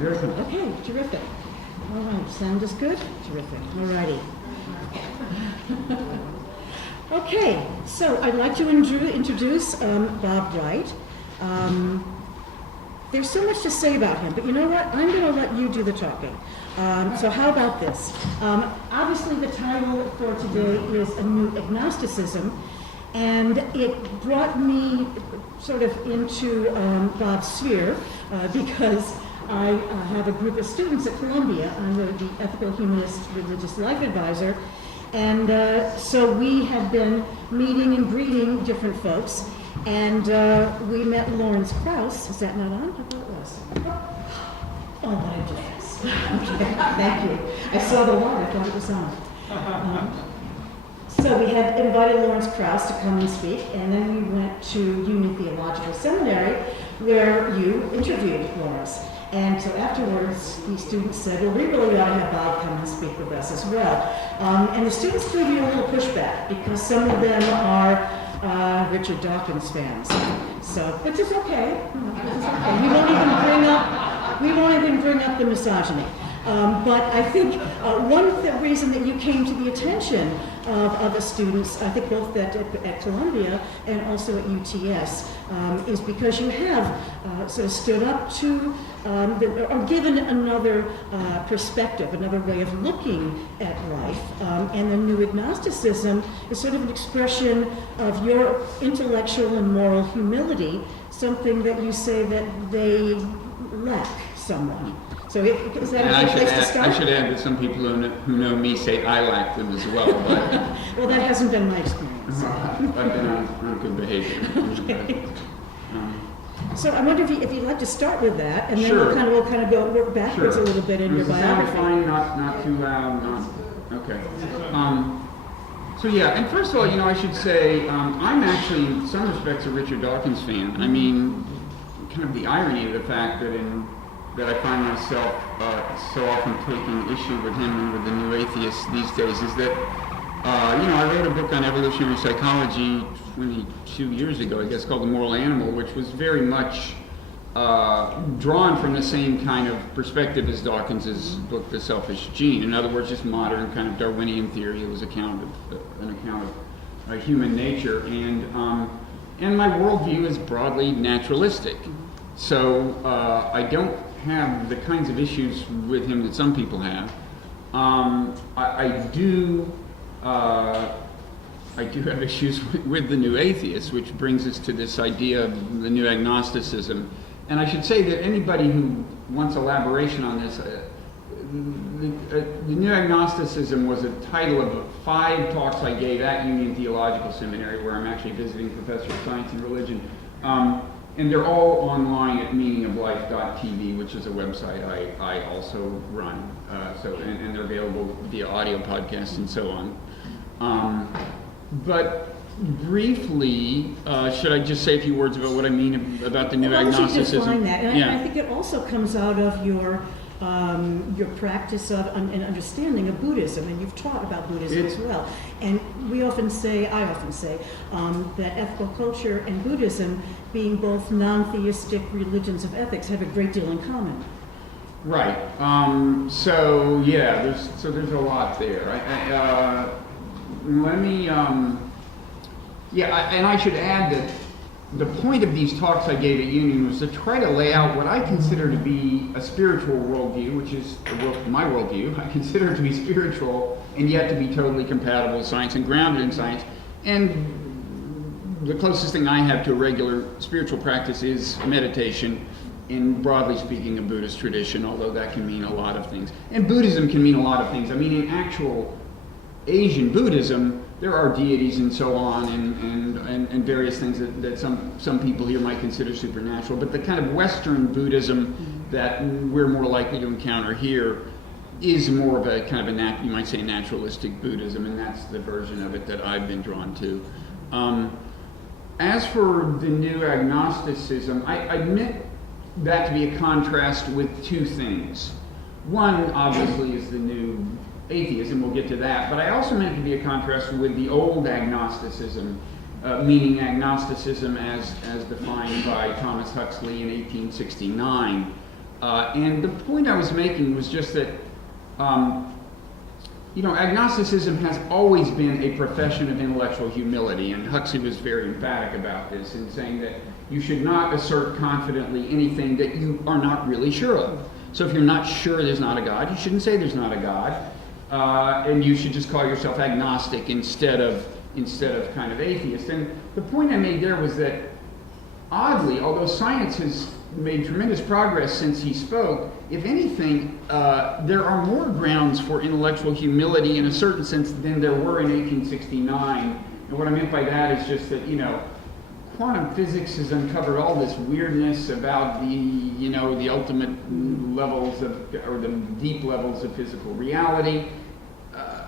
Very comfortable. Okay, terrific. All right, sound is good? Terrific. All righty. Okay, so I'd like to introduce Bob Wright. There's so much to say about him, but you know what? I'm going to let you do the talking. So how about this? Obviously, the title for today is A New Agnosticism, and it brought me sort of into Bob's sphere because I have a group of students at Columbia. I'm the Ethical Humanist Religious Life Advisor, and so we have been meeting and greeting different folks, and we met Lawrence Krauss. Is that not on? I thought it was. Oh, but I did this. Okay, thank you. I saw the light, I thought it was on. So we had invited Lawrence Krauss to come and speak, and then we went to Union Theological Seminary, where you interviewed Lawrence. And so afterwards, the students said, well, we really ought to have Bob come and speak with us as well. And the students gave you a little pushback, because some of them are Richard Dawkins fans. So, which is okay. It's okay. We won't even bring up the misogyny. But I think one reason that you came to the attention of the students, I think both at Columbia and also at UTS, is because you have sort of stood up to or given another perspective, another way of looking at life. And the New Agnosticism is sort of an expression of your intellectual and moral humility, something that you say that they lack somewhat. So is that a good place to start? I should add that some people who know me say I lack them as well. But well, that hasn't been my experience. I've been on good behavior. Okay. So I wonder if you'd like to start with that, and then Sure. we'll kind of go work backwards a little bit in your biography. Fine, not too loud. Okay. So yeah, and first of all, I should say I'm actually in some respects a Richard Dawkins fan. I mean, kind of the irony of the fact that I find myself so often taking issue with him and with the new atheists these days is that, I wrote a book on evolutionary psychology 22 years ago, I guess, called The Moral Animal, which was very much drawn from the same kind of perspective as Dawkins's book, The Selfish Gene. In other words, just modern kind of Darwinian theory. It was an account of human nature, and my worldview is broadly naturalistic. So I don't have the kinds of issues with him that some people have. I do have issues with the new atheists, which brings us to this idea of the new agnosticism. And I should say that anybody who wants elaboration on this, the new agnosticism was a title of 5 talks I gave at Union Theological Seminary, where I'm actually visiting professor of science and religion. And they're all online at meaningoflife.tv, which is a website I also run. And they're available via audio podcasts and so on. But briefly, should I just say a few words about what I mean about the new agnosticism? Define that. And yeah. I think it also comes out of your practice of and understanding of Buddhism, and you've taught about Buddhism as well. And I often say, that ethical culture and Buddhism, being both non-theistic religions of ethics, have a great deal in common. Right. So yeah, there's a lot there. And I should add that the point of these talks I gave at Union was to try to lay out what I consider to be a spiritual worldview, which is my worldview. I consider it to be spiritual and yet to be totally compatible with science and grounded in science. And the closest thing I have to a regular spiritual practice is meditation, in broadly speaking a Buddhist tradition, although that can mean a lot of things. And Buddhism can mean a lot of things. I mean, in actual Asian Buddhism, there are deities and so on, and various things that some people here might consider supernatural. But the kind of Western Buddhism that we're more likely to encounter here is more of a kind of you might say naturalistic Buddhism, and that's the version of it that I've been drawn to. As for the new agnosticism, I admit that to be a contrast with 2 things. One, obviously, is the new atheism, we'll get to that, but I also meant to be a contrast with the old agnosticism, meaning agnosticism as defined by Thomas Huxley in 1869. And the point I was making was just that, agnosticism has always been a profession of intellectual humility, and Huxley was very emphatic about this in saying that you should not assert confidently anything that you are not really sure of. So if you're not sure there's not a God, you shouldn't say there's not a God, and you should just call yourself agnostic instead of kind of atheist. And the point I made there was that, oddly, although science has made tremendous progress since he spoke, if anything, there are more grounds for intellectual humility in a certain sense than there were in 1869. And what I meant by that is just that, quantum physics has uncovered all this weirdness about the ultimate levels or the deep levels of physical reality.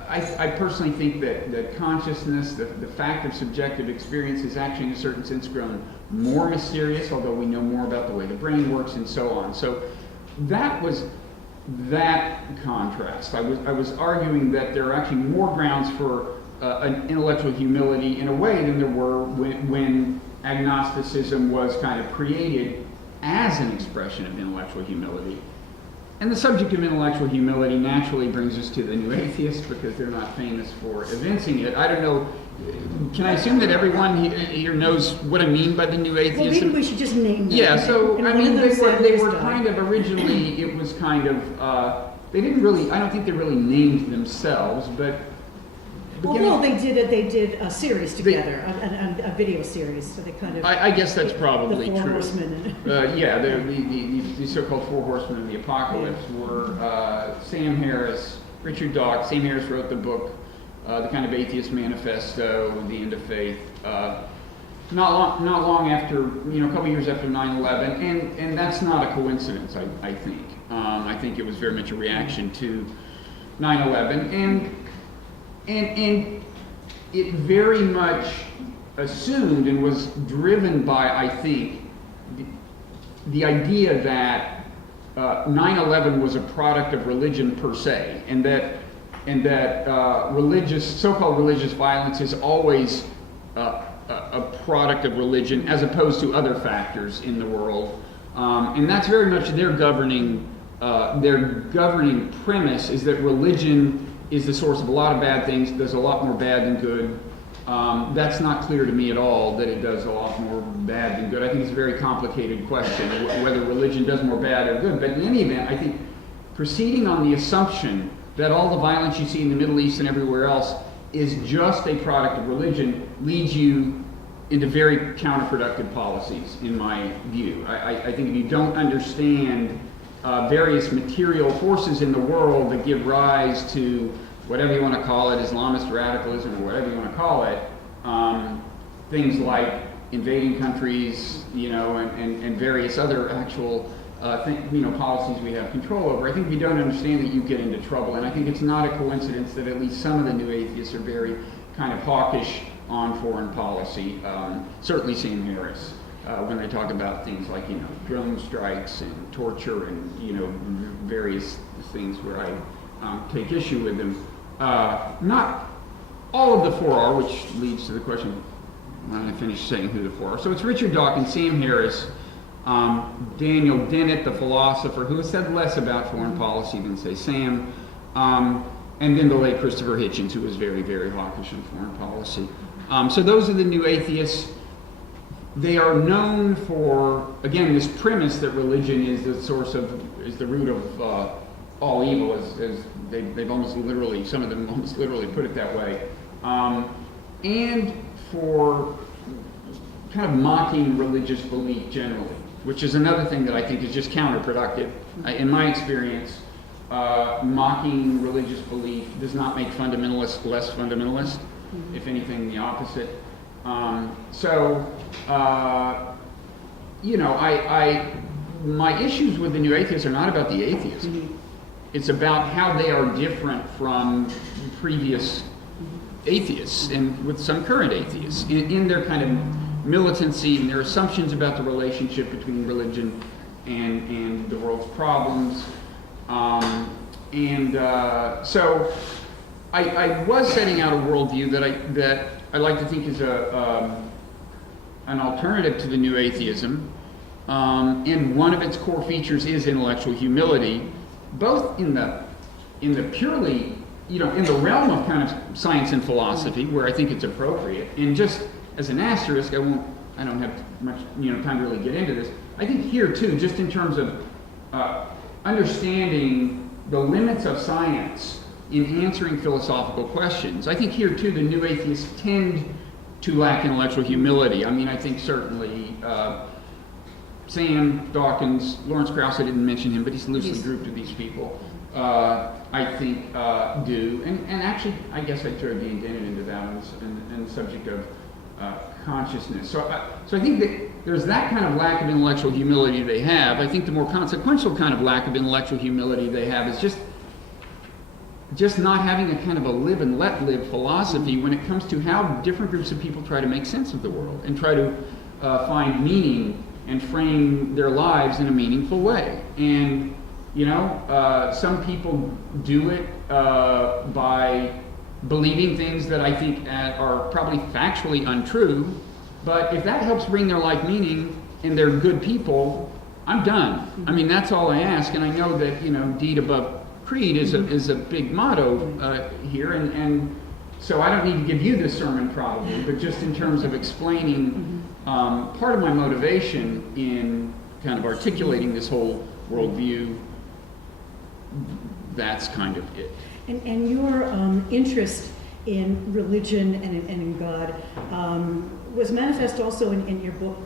I personally think that consciousness, the fact of subjective experience, is actually in a certain sense grown more mysterious, although we know more about the way the brain works and so on. So that was that contrast. I was arguing that there are actually more grounds for an intellectual humility in a way than there were when agnosticism was kind of created as an expression of intellectual humility. And the subject of intellectual humility naturally brings us to the new atheists, because they're not famous for evincing it. I don't know, can I assume that everyone here knows what I mean by the new atheists? Well, maybe we should just name them. Yeah, so, And I one mean, of them they said were this kind of originally, it was kind of, they didn't really, I don't think they really named themselves, but Although they did a series together, a video series, so they kind of. I guess that's probably the Four true. Horsemen. Yeah, the so-called Four Horsemen of the Apocalypse were Sam Harris, Richard Dawkins. Sam Harris wrote the book, The Kind of Atheist Manifesto, The End of Faith, not long after, a couple years after 9/11, and that's not a coincidence, I think. I think it was very much a reaction to 9/11, and it very much assumed and was driven by, I think, the idea that 9/11 was a product of religion per se, and that so-called religious violence is always a product of religion as opposed to other factors in the world, and that's very much their governing premise, is that religion is the source of a lot of bad things, does a lot more bad than good. That's not clear to me at all, that it does a lot more bad than good. I think it's a very complicated question, whether religion does more bad or good. But in any event, I think proceeding on the assumption that all the violence you see in the Middle East and everywhere else is just a product of religion leads you into very counterproductive policies, in my view. I think if you don't understand various material forces in the world that give rise to whatever you want to call it, Islamist radicalism or whatever you want to call it, things like invading countries, and various other actual policies we have control over. I think if you don't understand that, you get into trouble. And I think it's not a coincidence that at least some of the new atheists are very kind of hawkish on foreign policy. Certainly Sam Harris. When they talk about things like, drone strikes and torture and, various things where I take issue with them. Not all of the four are, which leads to the question, when I finish saying who the four are. So it's Richard Dawkins, Sam Harris, Daniel Dennett, the philosopher, who has said less about foreign policy than, say, Sam, and then the late Christopher Hitchens, who was very, very hawkish on foreign policy. So those are the new atheists. They are known for, again, this premise that religion is the root of all evil, as they've almost literally, some of them almost literally put it that way, and for kind of mocking religious belief generally, which is another thing that I think is just counterproductive. In my experience, mocking religious belief does not make fundamentalists less fundamentalist, if anything, the opposite. My issues with the new atheists are not about the atheists. It's about how they are different from previous atheists and with some current atheists in their kind of militancy and their assumptions about the relationship between religion and the world's problems. So I was setting out a worldview that I like to think is an alternative to the new atheism, and one of its core features is intellectual humility, both in the purely, in the realm of kind of science and philosophy, where I think it's appropriate, and just as an asterisk, I don't have much, time to really get into this. I think here too, just in terms of understanding the limits of science in answering philosophical questions, I think here too the new atheists tend to lack intellectual humility. I mean, I think certainly Sam Dawkins, Lawrence Krauss, I didn't mention him, but he's loosely grouped with these people. I think do, and actually, I guess I'd throw Dean Dennett into that on the subject of consciousness. So I think that there's that kind of lack of intellectual humility they have. I think the more consequential kind of lack of intellectual humility they have is just not having a kind of a live and let live philosophy when it comes to how different groups of people try to make sense of the world and try to find meaning and frame their lives in a meaningful way. And some people do it by believing things that I think are probably factually untrue, but if that helps bring their life meaning and they're good people, I'm done. I mean, that's all I ask, and I know that deed above creed is a big motto here, and so I don't need to give you this sermon probably, but just in terms of explaining part of my motivation in kind of articulating this whole worldview, that's kind of it. And your interest in religion and in God was manifest also in your book,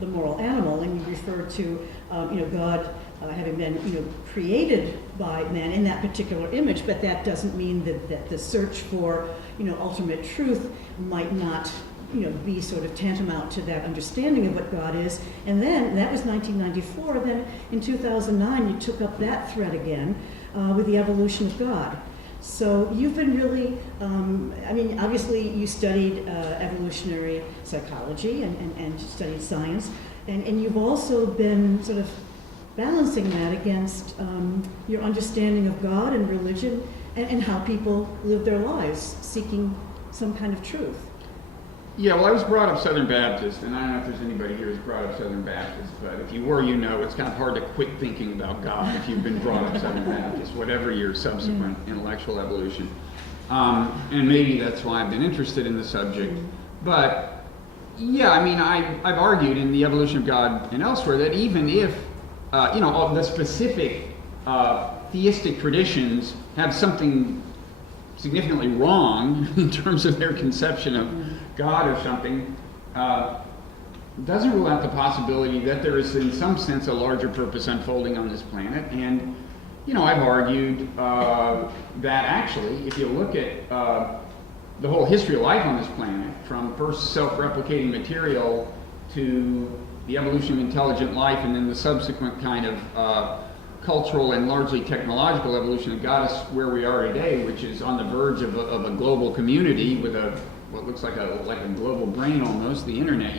The Moral Animal, and you refer to God having been created by man in that particular image, but that doesn't mean that the search for ultimate truth might not be sort of tantamount to that understanding of what God is. And then, that was 1994, then in 2009 you took up that thread again with the evolution of God. So you've been really, obviously you studied evolutionary psychology and studied science, and you've also been sort of balancing that against your understanding of God and religion and how people live their lives, seeking some kind of truth. Yeah, well, I was brought up Southern Baptist, and I don't know if there's anybody here who's brought up Southern Baptist, but if you were, it's kind of hard to quit thinking about God if you've been brought up Southern Baptist, whatever your subsequent intellectual evolution. And maybe that's why I've been interested in the subject. But, yeah, I've argued in The Evolution of God and elsewhere that even if, all the specific theistic traditions have something significantly wrong in terms of their conception of God or something, doesn't rule out the possibility that there is in some sense a larger purpose unfolding on this planet. And I've argued that actually, if you look at the whole history of life on this planet, from first self-replicating material to the evolution of intelligent life and then the subsequent kind of cultural and largely technological evolution that got us where we are today, which is on the verge of a global community with what looks like a global brain almost, the internet,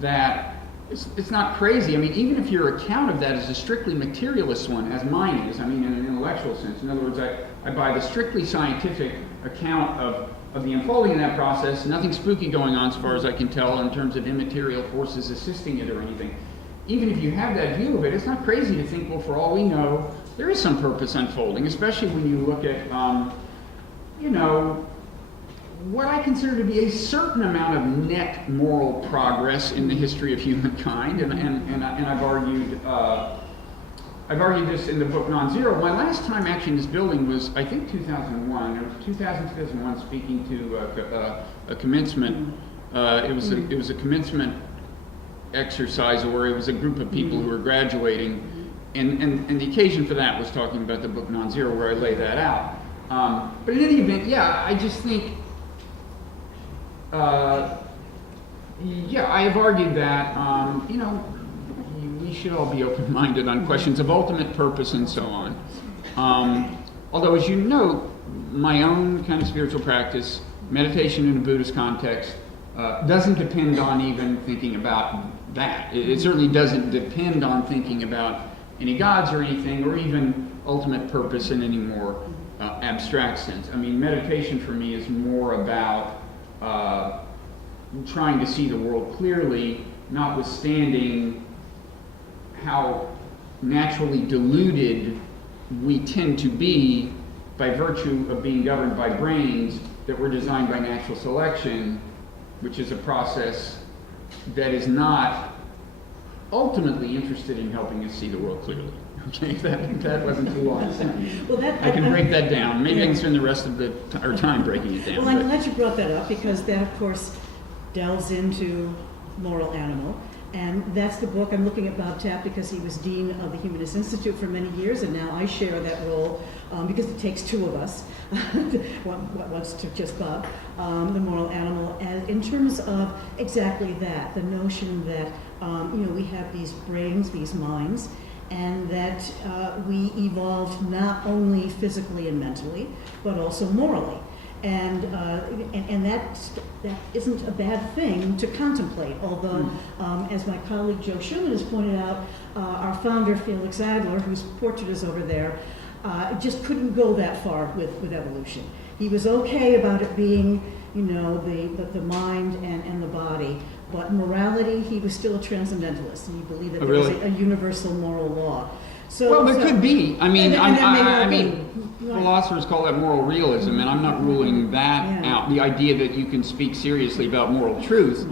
that it's not crazy. Even if your account of that is a strictly materialist one, as mine is, in an intellectual sense. In other words, I buy the strictly scientific account of the unfolding of that process, nothing spooky going on as far as I can tell in terms of immaterial forces assisting it or anything. Even if you have that view of it, it's not crazy to think, well, for all we know, there is some purpose unfolding, especially when you look at, what I consider to be a certain amount of net moral progress in the history of humankind, and I've argued this in the book Non-Zero. My last time actually in this building was, I think, 2001, or 2001, speaking to a commencement. It was a commencement exercise where it was a group of people who were graduating, and the occasion for that was talking about the book Non-Zero, where I lay that out. But in any event, yeah, I just think, I have argued that, we should all be open-minded on questions of ultimate purpose and so on. Although, as you know, my own kind of spiritual practice, meditation in a Buddhist context, doesn't depend on even thinking about that. It certainly doesn't depend on thinking about any gods or anything, or even ultimate purpose in any more abstract sense. Meditation for me is more about trying to see the world clearly, notwithstanding how naturally deluded we tend to be by virtue of being governed by brains that were designed by natural selection, which is a process that is not ultimately interested in helping us see the world clearly. Okay, that wasn't too long. Well, I can break that down. Maybe I can spend the rest of our time breaking it down. Well, I'm glad you brought that up, because that, of course, delves into moral animal. And that's the book. I'm looking at Bob Tapp because he was dean of the Humanist Institute for many years, and now I share that role because it takes two of us. Once took just Bob, the moral animal, and in terms of exactly that, the notion that we have these brains, these minds, and that we evolved not only physically and mentally, but also morally. And that isn't a bad thing to contemplate, although, as my colleague Joe Schuman has pointed out, our founder Felix Adler, whose portrait is over there, just couldn't go that far with evolution. He was okay about it being, the mind and the body, but morality, he was still a transcendentalist, and he believed that there was a universal moral law. Well, there could be. I mean, Right. philosophers call that moral realism, and I'm not ruling that out. The idea that you can speak seriously about moral truth.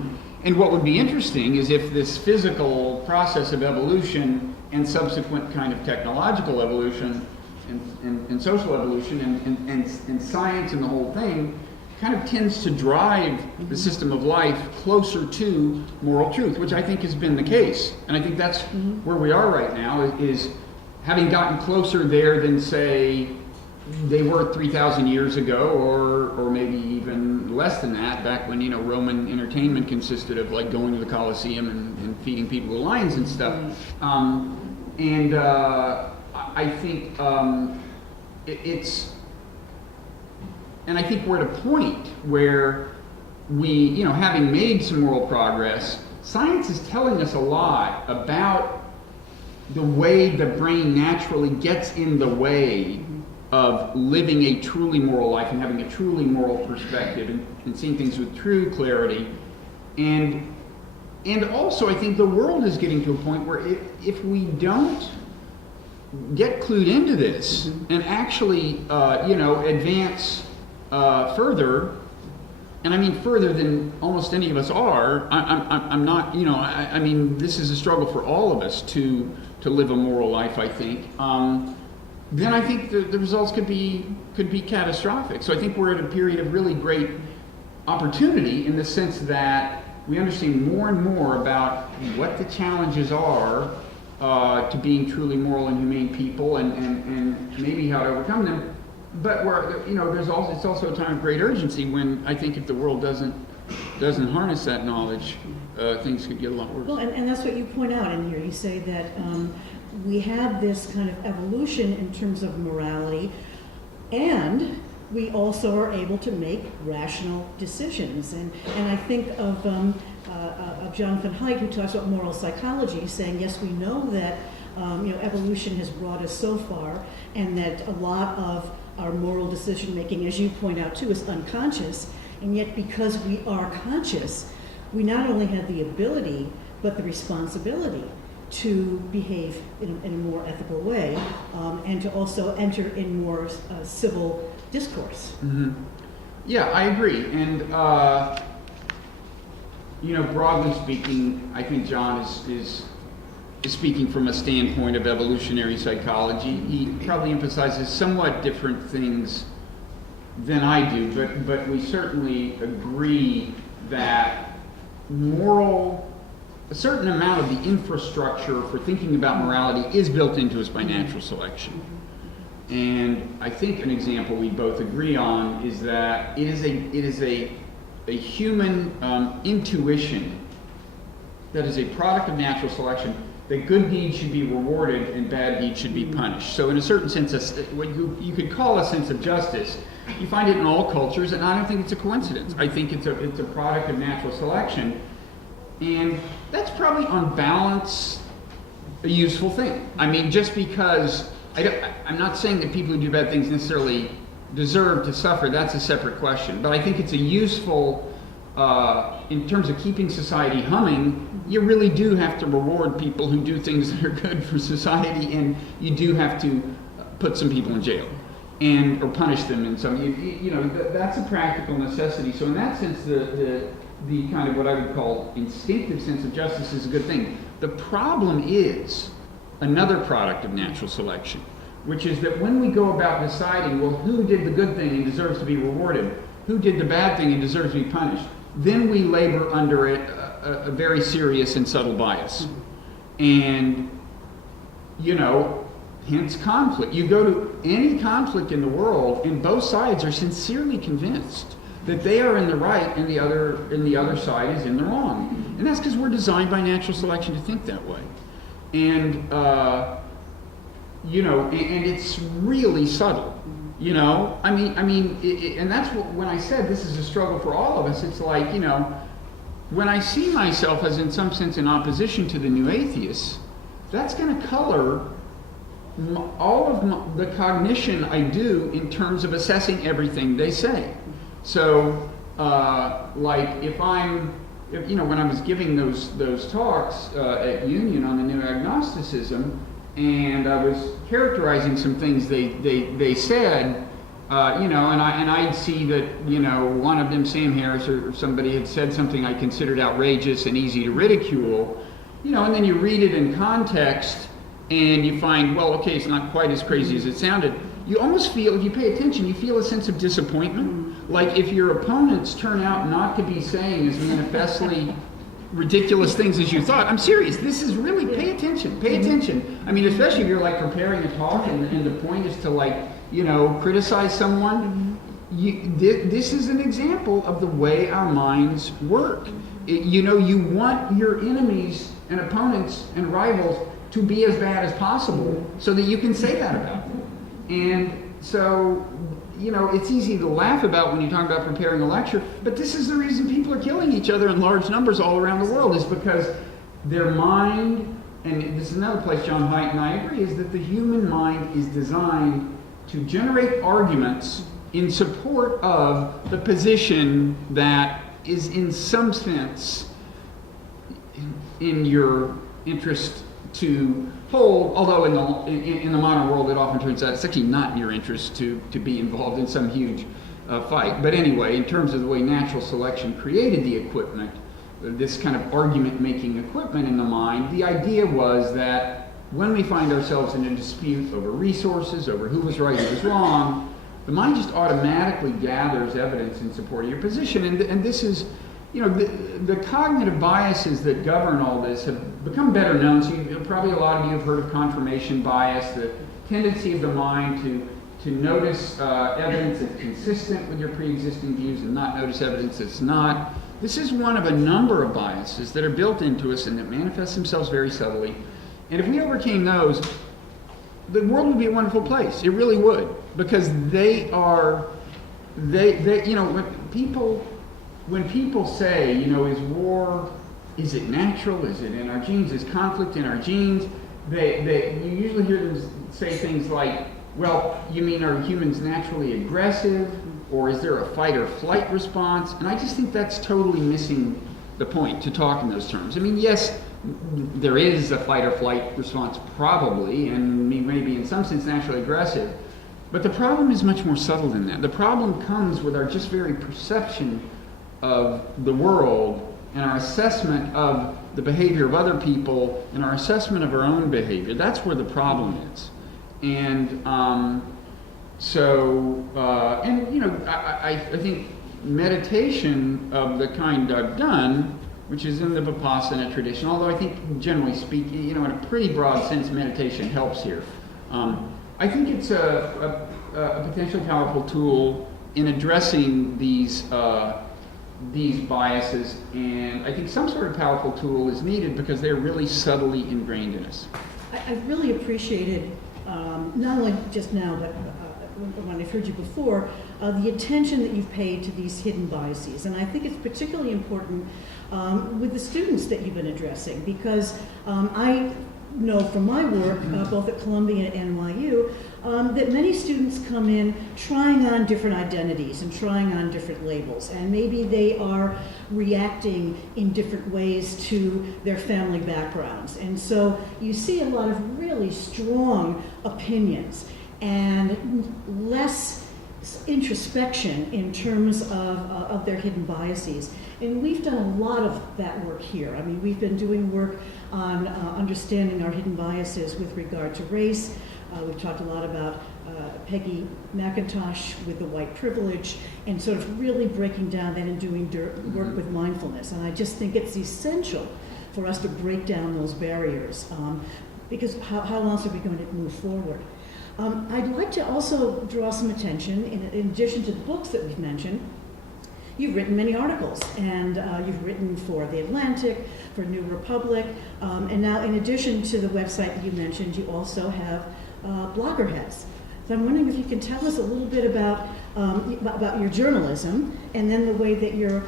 And what would be interesting is if this physical process of evolution and subsequent kind of technological evolution and social evolution and science and the whole thing kind of tends to drive the system of life closer to moral truth, which I think has been the case. And I think that's where we are right now, is having gotten closer there than, say, they were 3,000 years ago, or maybe even less than that, back when, Roman entertainment consisted of like going to the Colosseum and feeding people to lions and stuff. I think and I think we're at a point where we, having made some moral progress, science is telling us a lot about the way the brain naturally gets in the way of living a truly moral life and having a truly moral perspective and seeing things with true clarity. And also I think the world is getting to a point where if we don't get clued into this and actually, advance further, and I mean further than almost any of us are. I'm not, I mean, this is a struggle for all of us to live a moral life, I think. Then I think the results could be catastrophic. So I think we're at a period of really great opportunity in the sense that we understand more and more about what the challenges are to being truly moral and humane people, and maybe how to overcome them. But it's also a time of great urgency when I think if the world doesn't harness that knowledge, things could get a lot worse. Well, and that's what you point out in here. You say that we have this kind of evolution in terms of morality, and we also are able to make rational decisions. And I think of Jonathan Haidt, who talks about moral psychology, saying, yes, we know that evolution has brought us so far, and that a lot of our moral decision making, as you point out too, is unconscious. And yet, because we are conscious, we not only have the ability, but the responsibility to behave in a more ethical way, and to also enter in more civil discourse. Yeah, I agree. And broadly speaking, I think John is speaking from a standpoint of evolutionary psychology. He probably emphasizes somewhat different things than I do, but we certainly agree that a certain amount of the infrastructure for thinking about morality is built into us by natural selection. And I think an example we both agree on is that it is a human intuition that is a product of natural selection that good deeds should be rewarded and bad deeds should be punished. So in a certain sense, what you could call a sense of justice, you find it in all cultures, and I don't think it's a coincidence. I think it's a product of natural selection, and that's probably on balance a useful thing. I mean, just because I'm not saying that people who do bad things necessarily deserve to suffer, that's a separate question, but I think it's a useful in terms of keeping society humming, you really do have to reward people who do things that are good for society, and you do have to put some people in jail or punish them in some. That's a practical necessity. So in that sense, the kind of what I would call instinctive sense of justice is a good thing. The problem is another product of natural selection, which is that when we go about deciding, well, who did the good thing and deserves to be rewarded, who did the bad thing and deserves to be punished, then we labor under a very serious and subtle bias. And, hence conflict. You go to any conflict in the world, and both sides are sincerely convinced that they are in the right and the other side is in the wrong. And that's because we're designed by natural selection to think that way. And, and it's really subtle. And that's when I said this is a struggle for all of us. It's like, when I see myself as in some sense in opposition to the new atheists, that's going to color all of the cognition I do in terms of assessing everything they say. So, when I was giving those talks at Union on the new agnosticism, and I was characterizing some things they said, and I'd see that, one of them, Sam Harris or somebody, had said something I considered outrageous and easy to ridicule, and then you read it in context and you find, well, okay, it's not quite as crazy as it sounded. You almost feel, if you pay attention, you feel a sense of disappointment. Like if your opponents turn out not to be saying as manifestly ridiculous things as you thought. I'm serious. This is really, pay attention. Pay attention. I mean, especially if you're like preparing a talk and the point is to criticize someone. This is an example of the way our minds work. You want your enemies and opponents and rivals to be as bad as possible so that you can say that about them. And so, it's easy to laugh about when you talk about preparing a lecture, but this is the reason people are killing each other in large numbers all around the world, is because their mind, and this is another place John Haidt and I agree, is that the human mind is designed to generate arguments in support of the position that is in some sense in your interest to hold, although in the modern world it often turns out it's actually not in your interest to be involved in some huge fight. But anyway, in terms of the way natural selection created the equipment, this kind of argument-making equipment in the mind, the idea was that when we find ourselves in a dispute over resources, over who was right, who was wrong, the mind just automatically gathers evidence in support of your position. And this is, the cognitive biases that govern all this have become better known. So probably a lot of you have heard of confirmation bias, the tendency of the mind to notice evidence that's consistent with your pre-existing views and not notice evidence that's not. This is one of a number of biases that are built into us and that manifest themselves very subtly. And if we overcame those, the world would be a wonderful place. It really would, because when people say, is war, is it natural? Is it in our genes? Is conflict in our genes? You usually hear them say things like, well, you mean are humans naturally aggressive? Or is there a fight or flight response? And I just think that's totally missing the point to talk in those terms. I mean, yes, there is a fight or flight response probably, and we may be in some sense naturally aggressive. But the problem is much more subtle than that. The problem comes with our just very perception of the world and our assessment of the behavior of other people and our assessment of our own behavior. That's where the problem is. And I think meditation of the kind I've done, which is in the Vipassana tradition, although I think generally speaking, in a pretty broad sense, meditation helps here. I think it's a potentially powerful tool in addressing these biases, and I think some sort of powerful tool is needed because they're really subtly ingrained in us. I really appreciated, not only just now, but when I've heard you before, the attention that you've paid to these hidden biases. And I think it's particularly important with the students that you've been addressing, because I know from my work, both at Columbia and NYU, that many students come in trying on different identities and trying on different labels, and maybe they are reacting in different ways to their family backgrounds. And so you see a lot of really strong opinions and less introspection in terms of their hidden biases. And we've done a lot of that work here. I mean, we've been doing work on understanding our hidden biases with regard to race. We've talked a lot about Peggy McIntosh with the white privilege, and sort of really breaking down that and doing work with mindfulness. And I just think it's essential for us to break down those barriers, because how else are we going to move forward? I'd like to also draw some attention, in addition to the books that we've mentioned. You've written many articles, and you've written for The Atlantic, for New Republic, and now in addition to the website that you mentioned, you also have Bloggerheads. So I'm wondering if you can tell us a little bit about your journalism, and then the way that your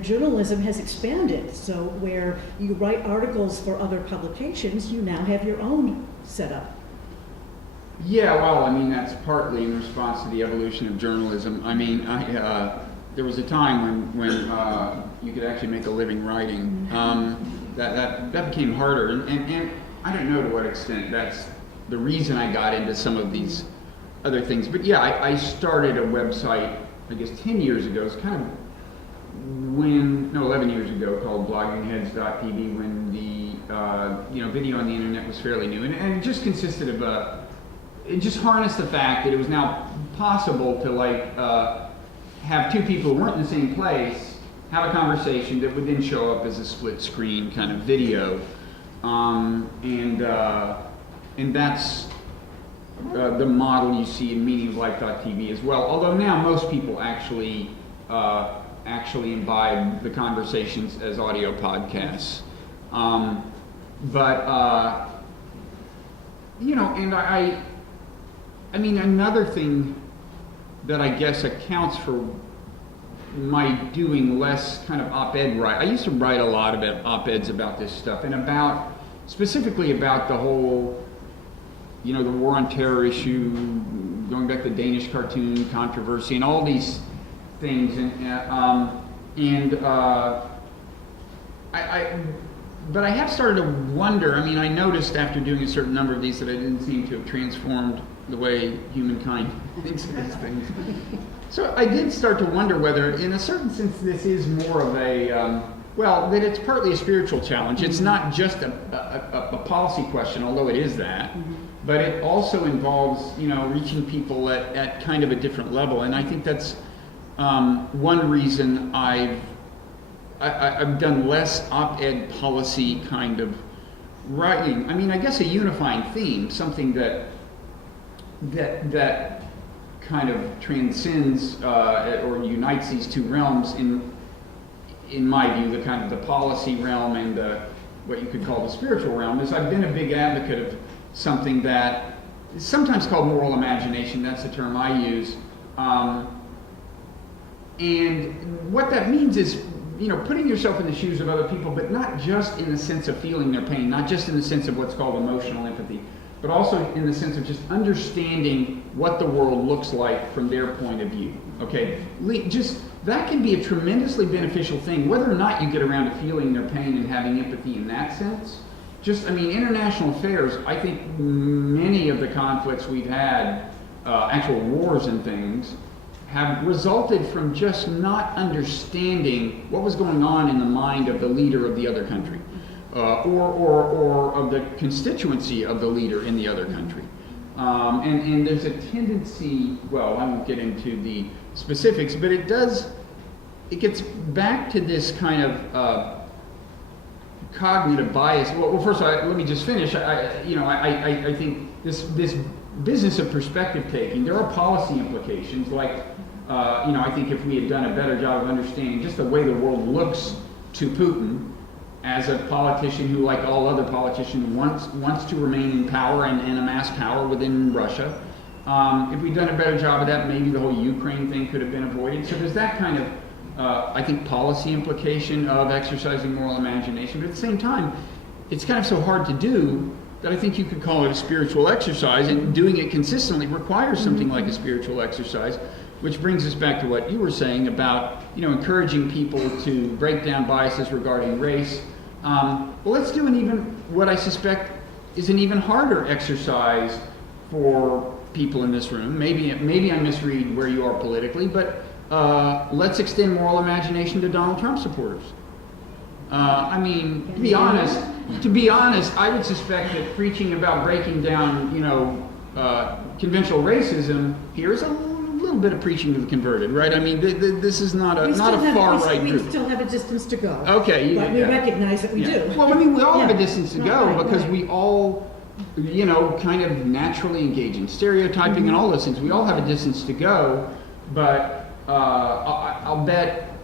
journalism has expanded. So where you write articles for other publications, you now have your own setup. Yeah, well, I mean, that's partly in response to the evolution of journalism. I mean, there was a time when you could actually make a living writing. That became harder, and I don't know to what extent that's the reason I got into some of these other things. But yeah, I started a website, I guess 10 years ago. It's kind of 11 years ago, called bloggingheads.tv, when the video on the internet was fairly new, and it just consisted of it just harnessed the fact that it was now possible to have two people who weren't in the same place have a conversation that would then show up as a split screen kind of video, and that's the model you see in meaningoflife.tv as well. Although now most people actually imbibe the conversations as audio podcasts, and I mean, another thing that I guess accounts for my doing less kind of op-ed write. I used to write a lot about op-eds about this stuff, and specifically about the whole, the war on terror issue, going back to the Danish cartoon controversy and all these things, but I have started to wonder. I mean, I noticed after doing a certain number of these that I didn't seem to have transformed the way humankind thinks of these things. So I did start to wonder whether, in a certain sense, this is more of that it's partly a spiritual challenge. It's not just a policy question, although it is that, but it also involves, reaching people at kind of a different level. And I think that's one reason I've done less op-ed policy kind of writing. I mean, I guess a unifying theme, something that kind of transcends or unites these two realms in my view, the kind of the policy realm and what you could call the spiritual realm, is I've been a big advocate of something that is sometimes called moral imagination. That's the term I use. And what that means is, putting yourself in the shoes of other people, but not just in the sense of feeling their pain, not just in the sense of what's called emotional empathy, but also in the sense of just understanding what the world looks like from their point of view. Okay, that can be a tremendously beneficial thing, whether or not you get around to feeling their pain and having empathy in that sense. International affairs, I think many of the conflicts we've had, actual wars and things, have resulted from just not understanding what was going on in the mind of the leader of the other country, or of the constituency of the leader in the other country. And there's a tendency, well, I won't get into the specifics, but it gets back to this kind of cognitive bias. Well, first of all, let me just finish. I think this business of perspective taking, there are policy implications, like, I think if we had done a better job of understanding just the way the world looks to Putin as a politician who, like all other politicians, wants to remain in power and amass power within Russia. If we'd done a better job of that, maybe the whole Ukraine thing could have been avoided. So there's that kind of, I think, policy implication of exercising moral imagination. But at the same time, it's kind of so hard to do that I think you could call it a spiritual exercise, and doing it consistently requires something like a spiritual exercise, which brings us back to what you were saying about, encouraging people to break down biases regarding race. Well, let's do what I suspect is an even harder exercise for people in this room. Maybe I misread where you are politically, but let's extend moral imagination to Donald Trump supporters. To be honest, I would suspect that preaching about breaking down, conventional racism here is a little bit of preaching to the converted, right? I mean, this is not a far right group. We still have a distance to go. Okay, but we recognize that we do. Well, we all have a distance to go because we all, kind of naturally engage in stereotyping and all those things. We all have a distance to go, but I'll bet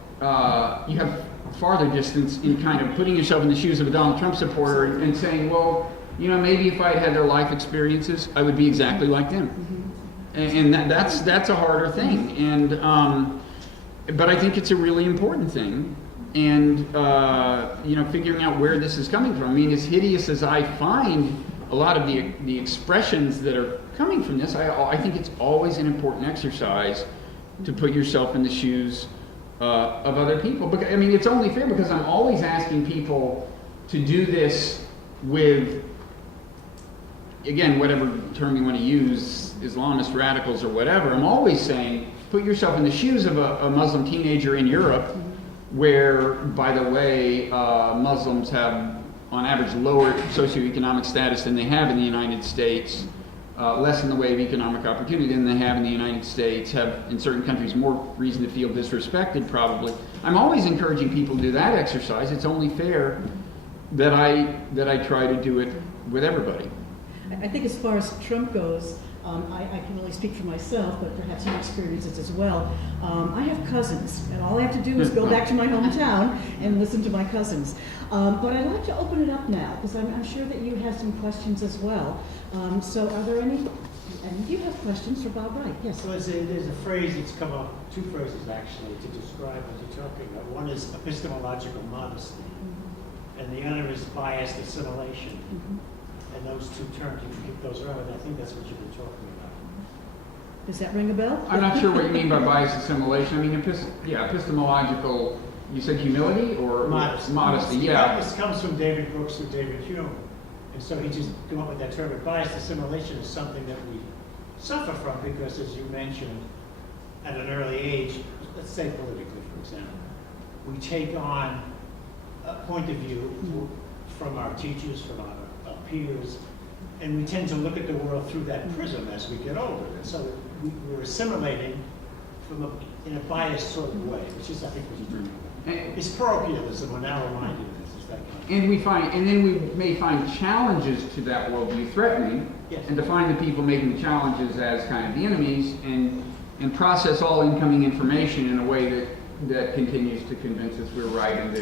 you have farther distance in kind of putting yourself in the shoes of a Donald Trump supporter and saying, well, maybe if I had their life experiences, I would be exactly like them. And that's a harder thing. And but I think it's a really important thing. And figuring out where this is coming from. I mean, as hideous as I find a lot of the expressions that are coming from this, I think it's always an important exercise to put yourself in the shoes of other people. Because, it's only fair because I'm always asking people to do this with, again, whatever term you want to use, Islamist radicals or whatever. I'm always saying, put yourself in the shoes of a Muslim teenager in Europe, where, by the way, Muslims have, on average, lower socioeconomic status than they have in the United States. Less in the way of economic opportunity than they have in the United States, have in certain countries more reason to feel disrespected probably. I'm always encouraging people to do that exercise. It's only fair that I try to do it with everybody. I think as far as Trump goes, I can only speak for myself, but perhaps you experience it as well. I have cousins, and all I have to do is go back to my hometown and listen to my cousins. But I'd like to open it up now, because I'm sure that you have some questions as well. So are there any, and you have questions for Bob Wright? Yes. So there's a phrase that's come up, two phrases actually, to describe what you're talking about. One is epistemological modesty, and the other is biased assimilation. And those two terms, you can keep those around, and I think that's what you've been talking about. Does that ring a bell? I'm not sure what you mean by biased assimilation. I mean, epistemological, you said humility or modesty? Yeah. This comes from David Brooks or David Hume. And so he just came up with that term. But biased assimilation is something that we suffer from because, as you mentioned, at an early age, let's say politically, for example, we take on a point of view from our teachers, from our peers, and we tend to look at the world through that prism as we get older. And so we're assimilating in a biased sort of way, which is, I think, what you're doing. It's parochialism, we're now reminded of this. Is that kind of and then we may find challenges to that worldview threatening, yes. and define the people making the challenges as kind of the enemies, and process all incoming information in a way that continues to convince us we're right and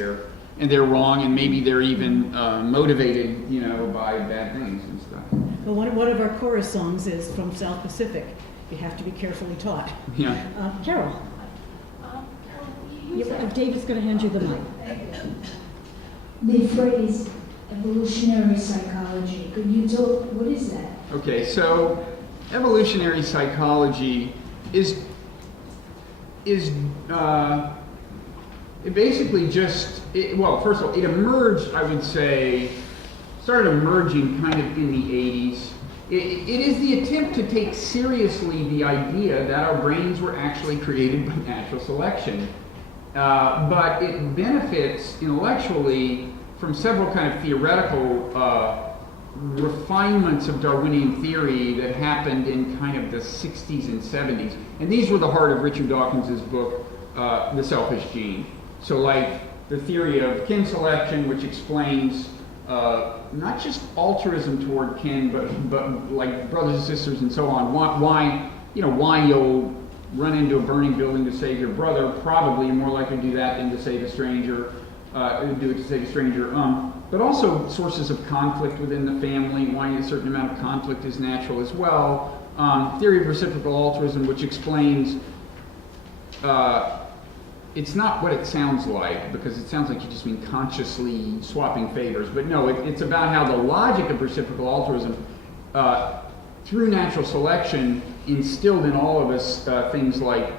they're wrong, and maybe they're even motivated, by bad things and stuff. Well, one of our chorus songs is from South Pacific. You have to be carefully taught. Yeah. Carol. David's going to hand you the mic. The phrase evolutionary psychology, could you tell, what is that? Okay, so evolutionary psychology is it basically first of all, it emerged, I would say, started emerging kind of in the 80s. It is the attempt to take seriously the idea that our brains were actually created by natural selection. But it benefits intellectually from several kind of theoretical refinements of Darwinian theory that happened in kind of the 60s and 70s. And these were the heart of Richard Dawkins's book, The Selfish Gene. So like the theory of kin selection, which explains not just altruism toward kin, but like brothers and sisters and so on, why you'll run into a burning building to save your brother. Probably you're more likely to do that than to save a stranger, but also sources of conflict within the family, why a certain amount of conflict is natural as well. Theory of reciprocal altruism, which explains it's not what it sounds like, because it sounds like you just mean consciously swapping favors. But no, it's about how the logic of reciprocal altruism, through natural selection, instilled in all of us things like,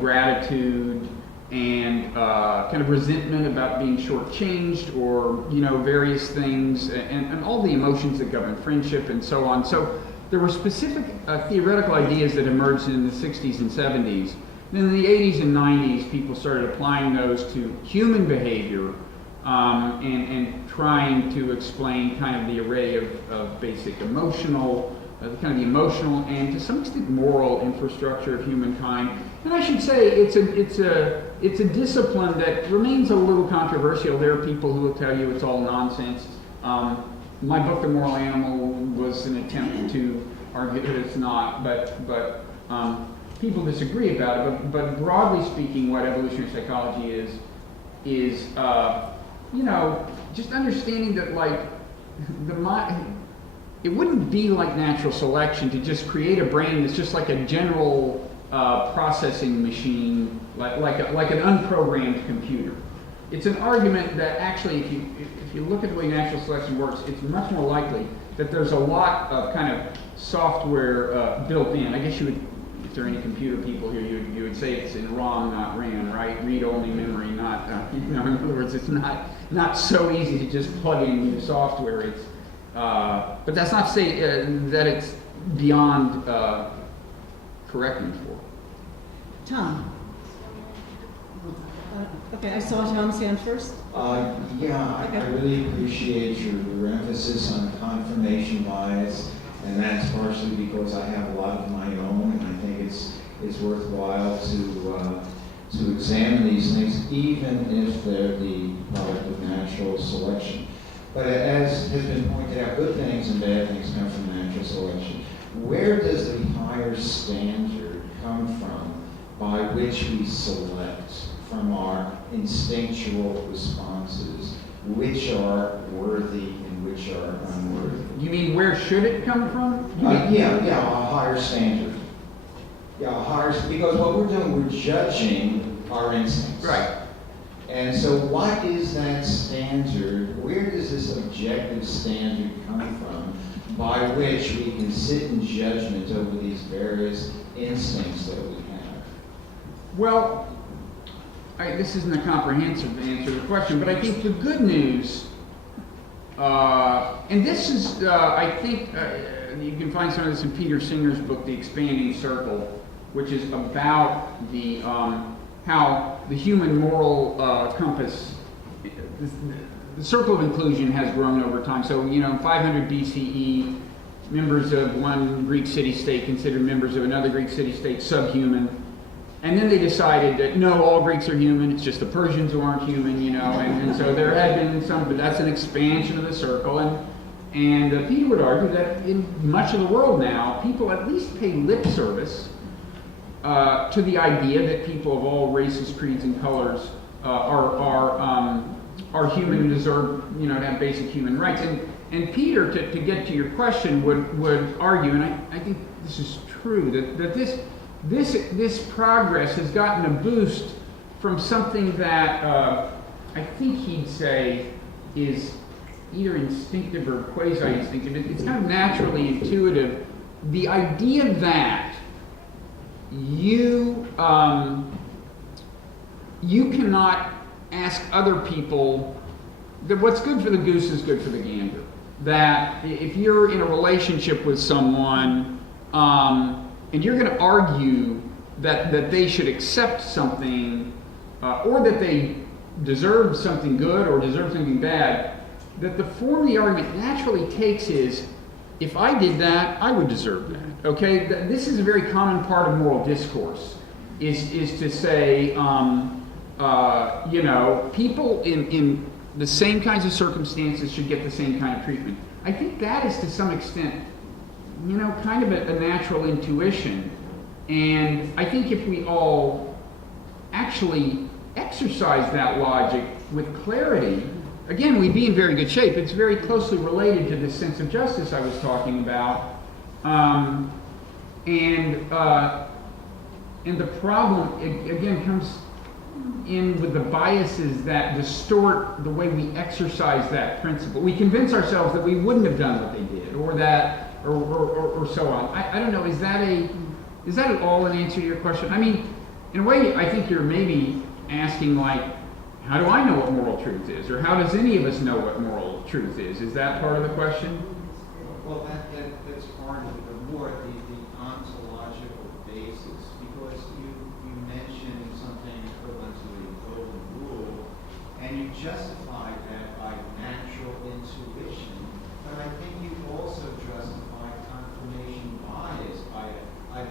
gratitude and kind of resentment about being shortchanged, or various things, and all the emotions that govern friendship and so on. So there were specific theoretical ideas that emerged in the 60s and 70s. And in the 80s and 90s, people started applying those to human behavior, and trying to explain kind of the array of basic emotional, kind of the emotional and to some extent moral infrastructure of humankind. And I should say it's a discipline that remains a little controversial. There are people who will tell you it's all nonsense. My book, The Moral Animal, was an attempt to argue that it's not, but people disagree about it. But broadly speaking, what evolutionary psychology is just understanding that, like, the mind. It wouldn't be like natural selection to just create a brain that's just like a general processing machine, like an unprogrammed computer. It's an argument that actually, if you look at the way natural selection works, it's much more likely that there's a lot of kind of software built in. I guess you would, if there are any computer people here, you would say it's in ROM, not RAM, right? Read-only memory, not in other words, it's not so easy to just plug in new software. It's but that's not to say that it's beyond correcting for. Tom. Okay, I saw Tom's hand first. I really appreciate your emphasis on confirmation bias, and that's partially because I have a lot of my own, and I think it's worthwhile to examine these things, even if they're the product of natural selection. But as has been pointed out, good things and bad things come from natural selection. Where does the higher standard come from by which we select from our instinctual responses, which are worthy and which are unworthy? You mean where should it come from? A higher standard. Because what we're doing, we're judging our instincts. Right. And so what is that standard? Where does this objective standard come from by which we can sit in judgment over these various instincts that we have? Well, this isn't a comprehensive answer to the question, but I think the good news, and this is, I think, you can find some of this in Peter Singer's book, The Expanding Circle, which is about the how the human moral compass, the circle of inclusion has grown over time. So, 500 BCE, members of one Greek city-state considered members of another Greek city-state subhuman. And then they decided that, no, all Greeks are human, it's just the Persians who aren't human, and so there had been but that's an expansion of the circle. And Peter would argue that in much of the world now, people at least pay lip service to the idea that people of all races, creeds, and colors are human and deserve, to have basic human rights. And Peter, to get to your question, would argue, and I think this is true, that this progress has gotten a boost from something that I think he'd say is either instinctive or quasi-instinctive. It's kind of naturally intuitive. The idea that you cannot ask other people that what's good for the goose is good for the gander. That if you're in a relationship with someone and you're going to argue that they should accept something or that they deserve something good or deserve something bad, that the form the argument naturally takes is, if I did that, I would deserve that. Okay, this is a very common part of moral discourse, is to say, people in the same kinds of circumstances should get the same kind of treatment. I think that is to some extent, kind of a natural intuition. And I think if we all actually exercise that logic with clarity, again, we'd be in very good shape. It's very closely related to this sense of justice I was talking about. And the problem, again, comes in with the biases that distort the way we exercise that principle. We convince ourselves that we wouldn't have done what they did, or that, or so on. I don't know. Is that at all an answer to your question? I mean, in a way, I think you're maybe asking like, how do I know what moral truth is, or how does any of us know what moral truth is? Is that part of the question? Well, that's part of the more the ontological basis, because you mentioned something equivalent to the golden rule, and you justify that by natural intuition, but I think you also justify confirmation bias by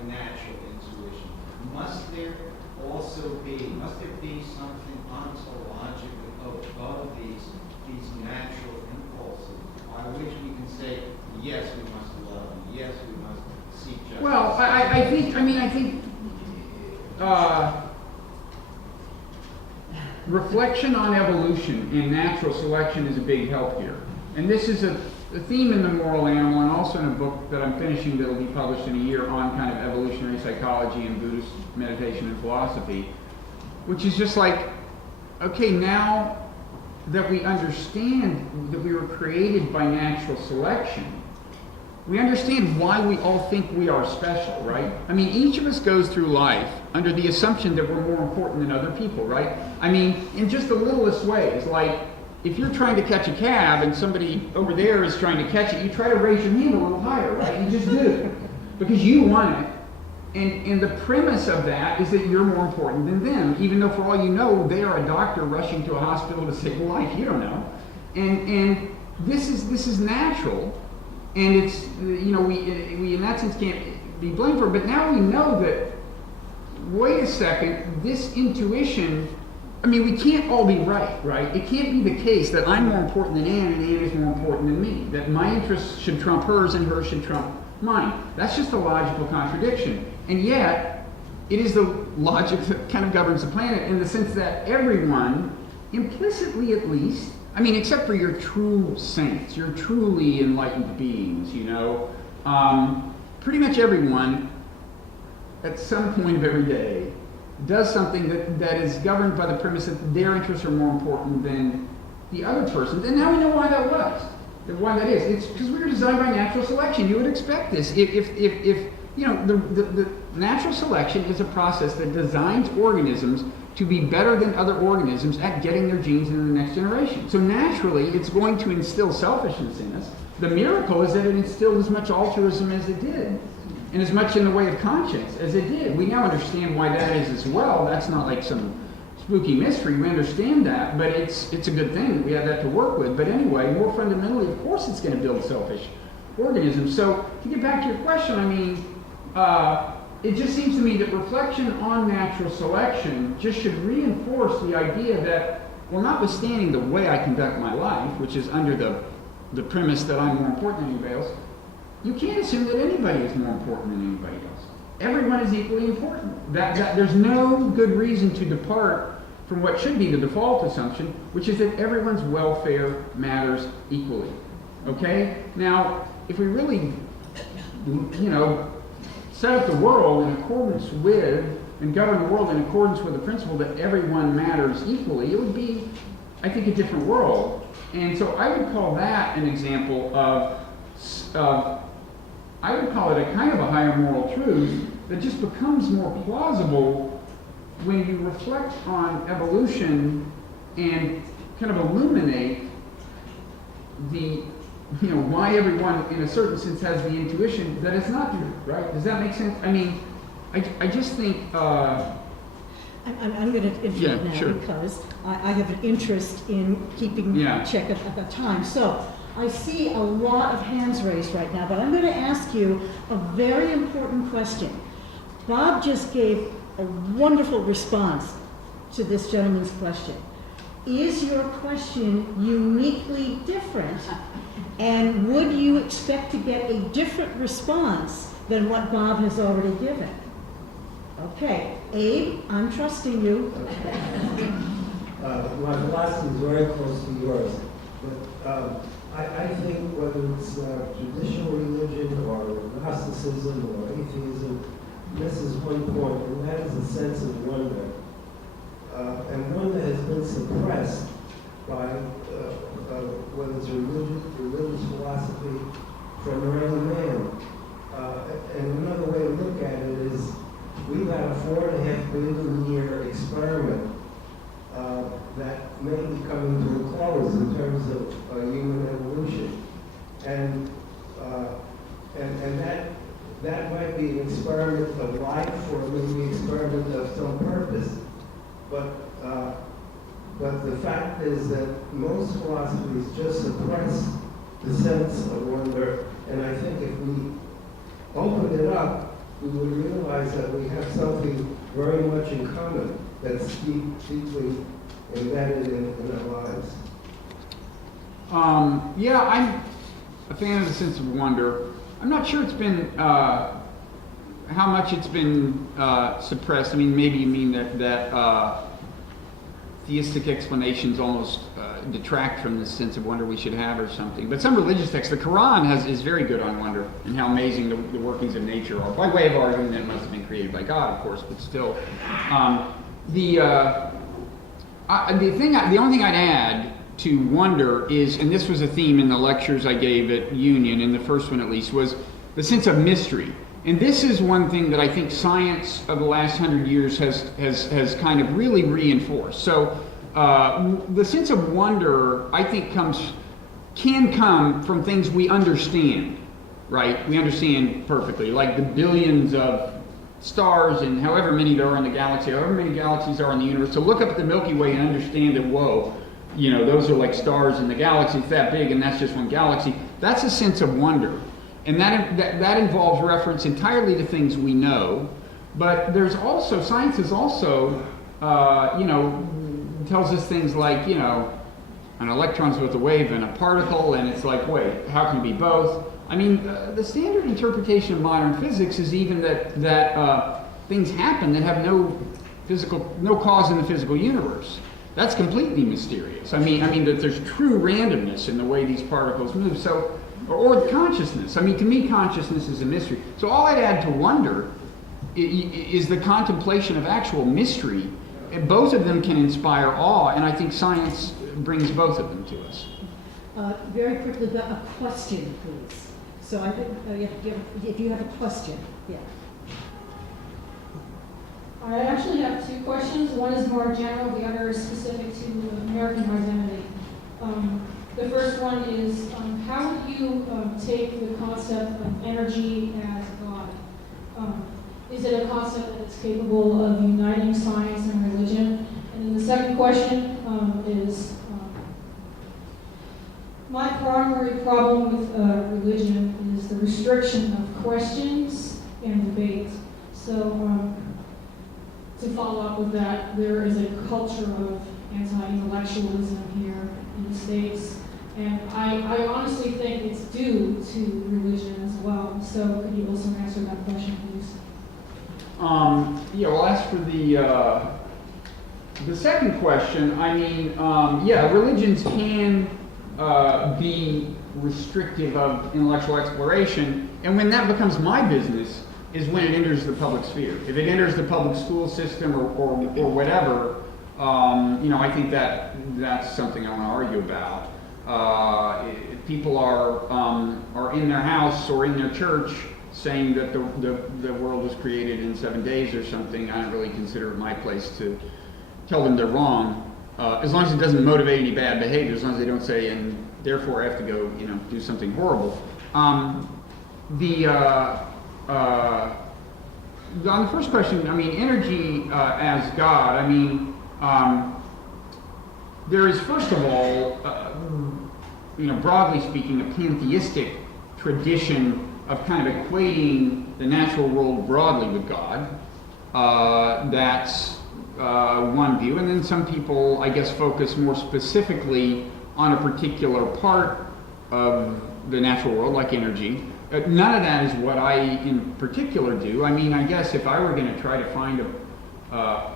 natural intuition. Must there be something ontologically above these natural impulses by which we can say, yes, we must love, and yes, we must seek justice? Well, I think reflection on evolution and natural selection is a big help here. And this is a theme in The Moral Animal, and also in a book that I'm finishing that will be published in a year on kind of evolutionary psychology and Buddhist meditation and philosophy, which is just like, okay, now that we understand that we were created by natural selection, we understand why we all think we are special, right? I mean, each of us goes through life under the assumption that we're more important than other people, right? I mean, in just the littlest ways, like if you're trying to catch a cab and somebody over there is trying to catch it, you try to raise your hand a little higher, right? You just do, because you want it. And the premise of that is that you're more important than them, even though for all you know, they are a doctor rushing to a hospital to save a life. You don't know. And this is natural, and it's, you know, we in that sense can't be blamed for it. But now we know that, wait a second, this intuition, I mean, we can't all be right? It can't be the case that I'm more important than Anne and Anne is more important than me, that my interests should trump hers and hers should trump mine. That's just a logical contradiction. And yet, it is the logic that kind of governs the planet in the sense that everyone, implicitly at least, I mean, except for your true saints, your truly enlightened beings, you know, pretty much everyone at some point of every day does something that is governed by the premise that their interests are more important than the other person's. And now we know why that was, why that is. It's because we were designed by natural selection. You would expect this. If you know, the natural selection is a process that designs organisms to be better than other organisms at getting their genes into the next generation. So naturally, it's going to instill selfishness in us. The miracle is that it instilled as much altruism as it did, and as much in the way of conscience as it did. We now understand why that is as well. That's not like some spooky mystery. We understand that, but it's a good thing that we have that to work with. But anyway, more fundamentally, of course it's going to build selfish organisms. So to get back to your question, I mean, it just seems to me that reflection on natural selection just should reinforce the idea that, well, notwithstanding the way I conduct my life, which is under the premise that I'm more important than anybody else, you can't assume that anybody is more important than anybody else. Everyone is equally important. That there's no good reason to depart from what should be the default assumption, which is that everyone's welfare matters equally. Okay? Now, if we really, you know, set up the world in accordance with, and govern the world in accordance with the principle that everyone matters equally, it would be, I think, a different world. And so I would call that an example of, I would call it a kind of a higher moral truth that just becomes more plausible when you reflect on evolution and kind of illuminate the, you know, why everyone in a certain sense has the intuition that it's not true, right? Does that make sense? I mean, I just think... I'm going to interrupt now, sure. because I have an interest in keeping check of the time. So I see a lot of hands raised right now, but I'm going to ask you a very important question. Bob just gave a wonderful response to this gentleman's question. Is your question uniquely different? And would you expect to get a different response than what Bob has already given? Okay, Abe, I'm trusting you. My philosophy is very close to yours, but I think whether it's traditional religion or Gnosticism or atheism, this is one point, and that is a sense of wonder. and one that has been suppressed by whether it's religious philosophy from early man. And another way to look at it is we've had a 4.5 billion year experiment that may be coming to a close in terms of human evolution. And that might be an experiment of life or maybe an experiment of some purpose. But the fact is that most philosophies just suppress the sense of wonder, and I think if we opened it up, we would realize that we have something very much in common that's deeply embedded in our lives. Yeah, I'm a fan of the sense of wonder. I'm not sure it's been, how much it's been suppressed. I mean, maybe you mean that theistic explanations almost detract from the sense of wonder we should have or something. But some religious texts, the Quran is very good on wonder and how amazing the workings of nature are. By way of arguing that it must have been created by God, of course, but still. The only thing I'd add to wonder is, and this was a theme in the lectures I gave at Union, in the first one at least, was the sense of mystery. And this is one thing that I think science of the last 100 years has kind of really reinforced. So the sense of wonder, I think, can come from things we understand, right? We understand perfectly, like the billions of stars and however many there are in the galaxy, however many galaxies are in the universe. So look up at the Milky Way and understand that, whoa, you know, those are like stars in the galaxy, it's that big and that's just one galaxy. That's a sense of wonder. And that involves reference entirely to things we know. But there's also, science is also, tells us things like, an electron's both a wave and a particle, and it's like, wait, how can it be both? I mean, the standard interpretation of modern physics is even that things happen that have no cause in the physical universe. That's completely mysterious. I mean that there's true randomness in the way these particles move. So, or consciousness. I mean, to me, consciousness is a mystery. So all I'd add to wonder is the contemplation of actual mystery. And both of them can inspire awe, and I think science brings both of them to us. Very quickly, a question, please. So I think if you have a question, yeah. I actually have two questions. One is more general, the other is specific to American identity. The first one is, how do you take the concept of energy as God? Is it a concept that's capable of uniting science and religion? And then the second question is, my primary problem with religion is the restriction of questions and debate. So to follow up with that, there is a culture of anti-intellectualism here in the States. And I honestly think it's due to religion as well. So could you also answer that question, please? Yeah, well, as for the second question, I mean, religions can be restrictive of intellectual exploration, and when that becomes my business is when it enters the public sphere. If it enters the public school system or whatever, I think that's something I want to argue about. If people are in their house or in their church saying that the world was created in 7 days or something, I don't really consider it my place to tell them they're wrong, as long as it doesn't motivate any bad behavior, as long as they don't say, and therefore I have to go, do something horrible. On the first question, I mean, energy as God, I mean, there is, first of all, broadly speaking, a pantheistic tradition of kind of equating the natural world broadly with God. That's one view. And then some people, I guess, focus more specifically on a particular part of the natural world, like energy. None of that is what I, in particular, do. I mean, I guess if I were going to try to find a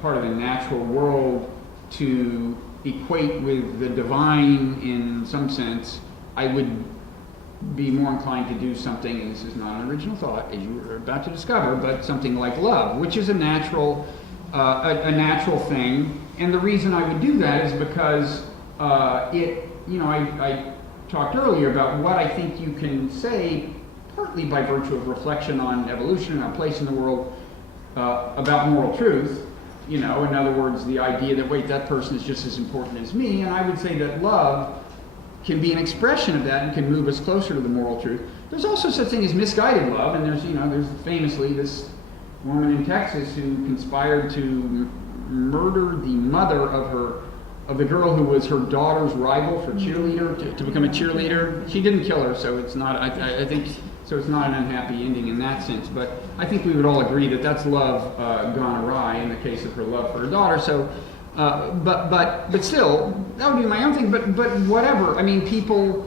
part of the natural world to equate with the divine in some sense, I would be more inclined to do something, and this is not an original thought, as you were about to discover, but something like love, which is a natural a natural thing. And the reason I would do that is because I talked earlier about what I think you can say, partly by virtue of reflection on evolution and our place in the world, about moral truth. In other words, the idea that, wait, that person is just as important as me. And I would say that love can be an expression of that and can move us closer to the moral truth. There's also such thing as misguided love, and there's famously this woman in Texas who conspired to murder the mother of the girl who was her daughter's rival for cheerleader, to become a cheerleader. She didn't kill her, so it's not, I think, so it's not an unhappy ending in that sense. But I think we would all agree that that's love gone awry in the case of her love for her daughter. So, but still, that would be my own thing. But whatever. I mean, people.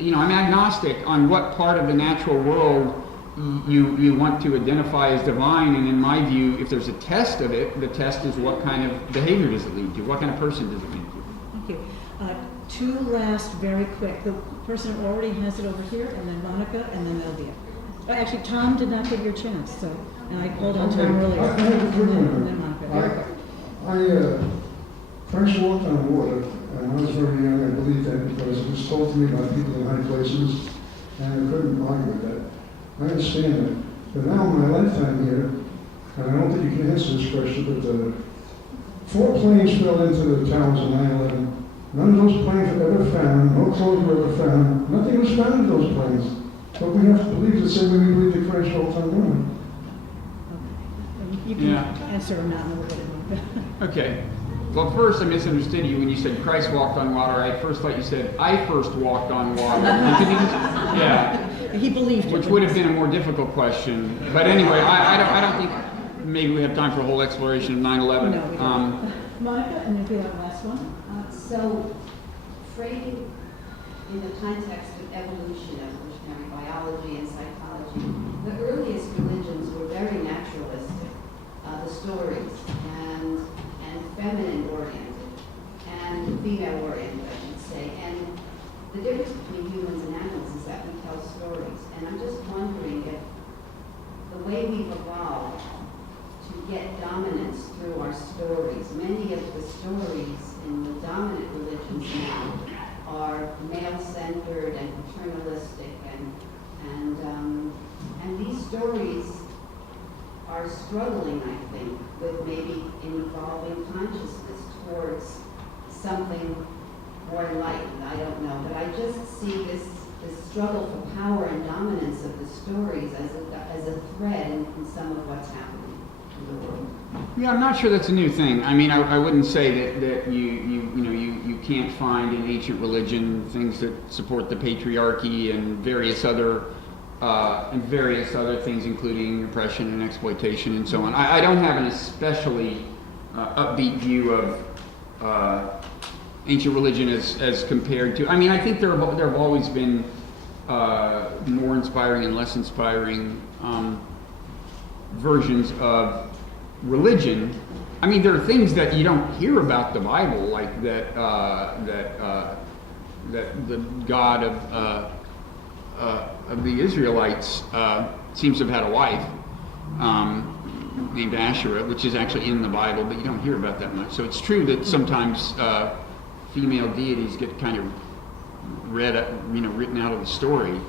I'm agnostic on what part of the natural world you want to identify as divine, and in my view, if there's a test of it, the test is what kind of behavior does it lead to? What kind of person does it lead to? Thank you. Two last, very quick. The person who already has it over here, and then Monica, and then Elvia. Actually, Tom did not get your chance, so, and I called on Tom earlier. I have a quick And one. then Monica. Very quick. I first walked on water, and I was very young. I believed that because it was told to me by people in high places, and I couldn't argue with that. I understand that. But now in my lifetime here, and I don't think you can answer this question, but 4 planes fell into the towers of 9/11. None of those planes were ever found. No clothes were ever found. Nothing was found in those planes. But we have to believe the same way we believe the Christ walked on water. You can Yeah. answer or not in a little bit, Monica. Okay. Well, first I misunderstood you when you said Christ walked on water. I first thought you said I first walked on water. Yeah. He believed it. Which would have been a more difficult question. But anyway, I don't think maybe we have time for a whole exploration of 9/11. No, we don't. Monica, and then we have the last one. So, framing in the context of evolutionary biology and psychology, the earliest religions were very naturalistic, the stories, and feminine oriented, and female oriented, I should say. And the difference between humans and animals is that we tell stories. And I'm just wondering if the way we've evolved to get dominance through our stories, many of the stories in the dominant religions now are male-centered and paternalistic, and these stories are struggling, I think, with maybe an evolving consciousness towards something more enlightened. I don't know, but I just see this struggle for power and dominance of the stories as a thread in some of what's happening in the world. Yeah, I'm not sure that's a new thing. I mean, I wouldn't say that you can't find in ancient religion things that support the patriarchy and various other things, including oppression and exploitation and so on. I don't have an especially upbeat view of ancient religion as compared to. I mean, I think there have always been more inspiring and less inspiring versions of religion. I mean, there are things that you don't hear about the Bible, like that the God of the Israelites seems to have had a wife named Asherah, which is actually in the Bible, but you don't hear about that much. So it's true that sometimes female deities get kind of written out of the story,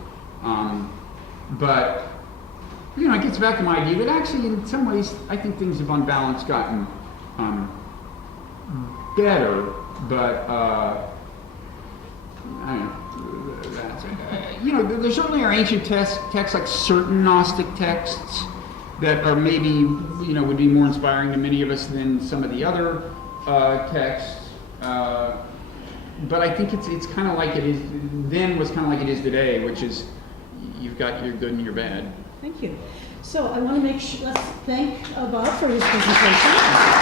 but it gets back to my idea that actually, in some ways, I think things have on balance gotten better, but I don't know. There certainly are ancient texts, like certain Gnostic texts, that are maybe would be more inspiring to many of us than some of the other texts. But I think it's kind of like it is then was kind of like it is today, which is you've got your good and your bad. Thank you. So I want to let's thank Bob for his presentation.